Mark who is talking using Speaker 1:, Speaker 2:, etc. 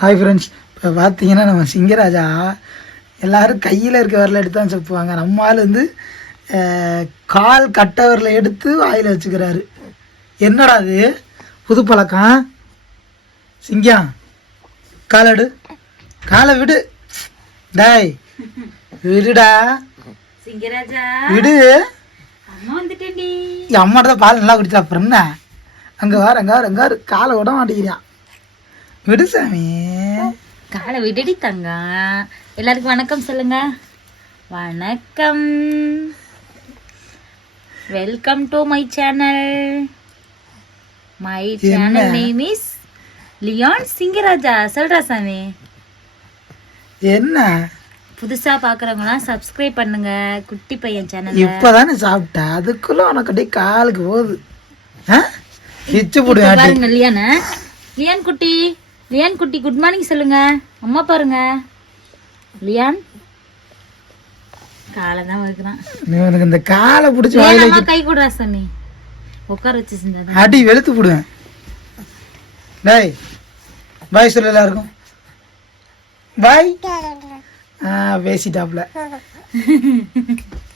Speaker 1: Hi friends இப்போ பார்த்தீங்கன்னா நம்ம சிங்கராஜா எல்லாரும் கையில் இருக்க வரல எடுத்து தான் செப்புவாங்க. நம்ம ஆள் வந்து கால் கட்டை விரல எடுத்து வாயில் வச்சுக்கிறாரு. என்னடா அது? புது பழக்கம்? சிங்கம் காலை எடு காலை விடு. டேய் விடுடா. விடு. அம்மாட்ட தான் பால் நல்லா குடிச்சா அப்புறம் என்ன? அங்கே வார் அங்கே வார் அங்கே வார். காலை விட மாட்டேங்கிறான். விடு சாமி.
Speaker 2: காலை விடுடி தங்க. எல்லாருக்கும் வணக்கம் சொல்லுங்க. வணக்கம். Welcome to my channel my channel name is Liyan Singaraja சொல்றா சாமி.
Speaker 1: என்ன?
Speaker 2: புதுசா பாக்குறவங்களாம் சப்ஸ்கிரைப் பண்ணுங்க. குட்டி பையன் சேனல்
Speaker 1: இப்பதானே சாப்பிட்ட? அதுக்குள்ள உனக்கு அப்படியே காலுக்கு போகுது? பிச்சு போடுவேன்
Speaker 2: லியானா. லியான் குட்டி. லியான் குட்டி குட் மார்னிங் சொல்லுங்க. அம்மா பாருங்க. லியான்? காலை தான் வைக்கிறான்
Speaker 1: இந்த காலை பிடிச்சி வாயில
Speaker 2: அம்மா கை கொடுறா சாமி. உட்கார வச்சு
Speaker 1: அடி வெளுத்து போடுவேன். டேய் பாய் சொல்லு எல்லாருக்கும். பாய் ஆ பேசிட்டாப்ல.